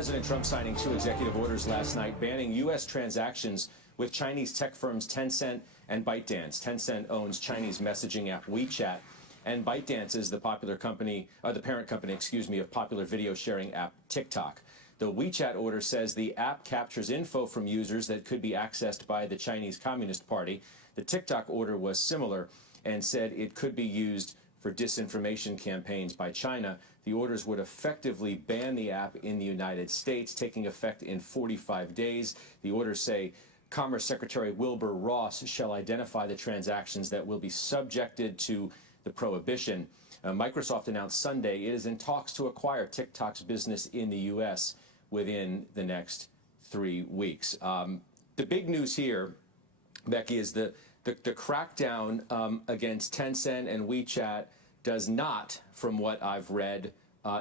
President Trump signing 2 executive orders last night banning U.S. transactions with Chinese tech firms Tencent and ByteDance. Tencent owns Chinese messaging app WeChat, and ByteDance is the parent company, of popular video sharing app TikTok. The WeChat order says the app captures info from users that could be accessed by the Chinese Communist Party. The TikTok order was similar and said it could be used for disinformation campaigns by China. The orders would effectively ban the app in the United States, taking effect in 45 days. The orders say Commerce Secretary Wilbur Ross shall identify the transactions that will be subjected to the prohibition. Microsoft announced Sunday it is in talks to acquire TikTok's business in the U.S. within the next 3 weeks. The big news here, Becky, is the crackdown against Tencent and WeChat does not, from what I've read,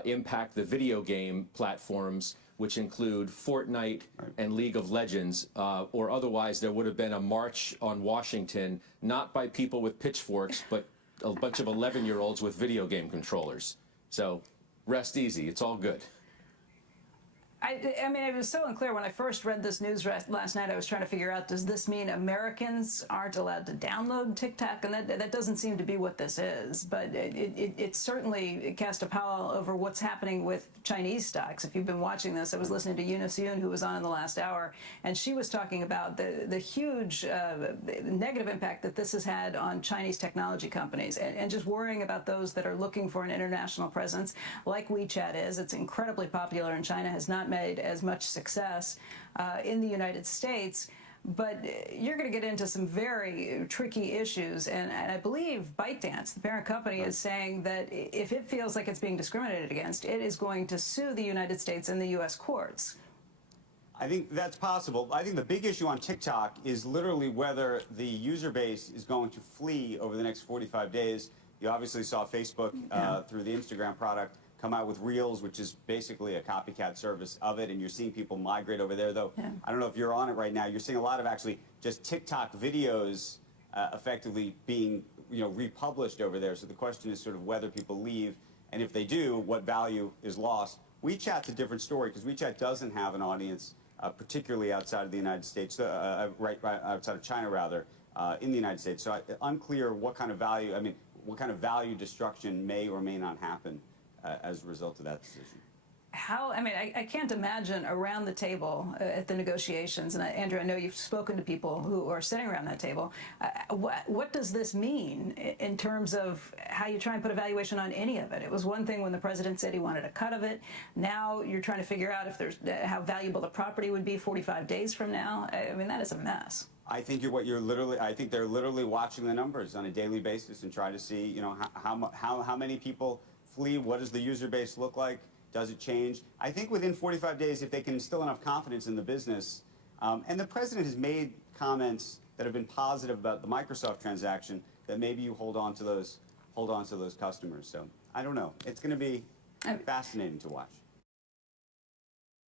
impact the video game platforms, which include Fortnite and League of Legends, or otherwise there would have been a march on Washington, not by people with pitchforks, but a bunch of 11-year-olds with video game controllers. So rest easy. It's all good. I mean, it was so unclear when I first read this news last night. I was trying to figure out, does this mean Americans aren't allowed to download TikTok? And that doesn't seem to be what this is. But it certainly cast a pall over what's happening with Chinese stocks. If you've been watching this, I was listening to Eunice Yoon, who was on in the last hour, and she was talking about the huge negative impact that this has had on Chinese technology companies, and just worrying about those that are looking for an international presence, like WeChat is. It's incredibly popular in China, has not made as much success in the United States. But you're going to get into some very tricky issues, and I believe ByteDance, the parent company, is saying that if it feels like it's being discriminated against, it is going to sue the United States and the U.S. courts. I think that's possible. I think the big issue on TikTok is literally whether the user base is going to flee over the next 45 days. You obviously saw Facebook through the Instagram product come out with Reels, which is basically a copycat service of it, and you're seeing people migrate over there, though. Yeah. I don't know if you're on it right now. You're seeing a lot of actually just TikTok videos effectively being, republished over there. So the question is sort of whether people leave, and if they do, what value is lost. WeChat's a different story because WeChat doesn't have an audience, particularly outside of the United States, right outside of China, rather, in the United States. So unclear what kind of value, what kind of value destruction may or may not happen as a result of that decision. I can't imagine around the table at the negotiations, and Andrew, I know you've spoken to people who are sitting around that table. What does this mean in terms of how you try and put a valuation on any of it? It was one thing when the president said he wanted a cut of it. Now you're trying to figure out if there's how valuable the property would be 45 days from now. That is a mess. I think I think they're literally watching the numbers on a daily basis and trying to see, how many people flee. What does the user base look like? Does it change? I think within 45 days, if they can instill enough confidence in the business, and the president has made comments that have been positive about the Microsoft transaction, that maybe you hold on to those customers. So I don't know. It's going to be fascinating to watch.